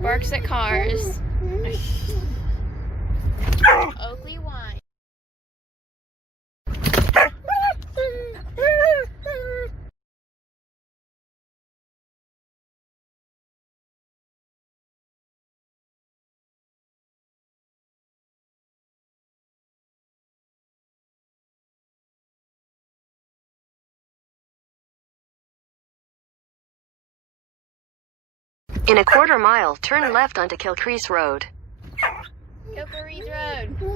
Barks at cars. Oakley wine. In a quarter mile, turn left onto Kilcrease Road. Kilcrease Road.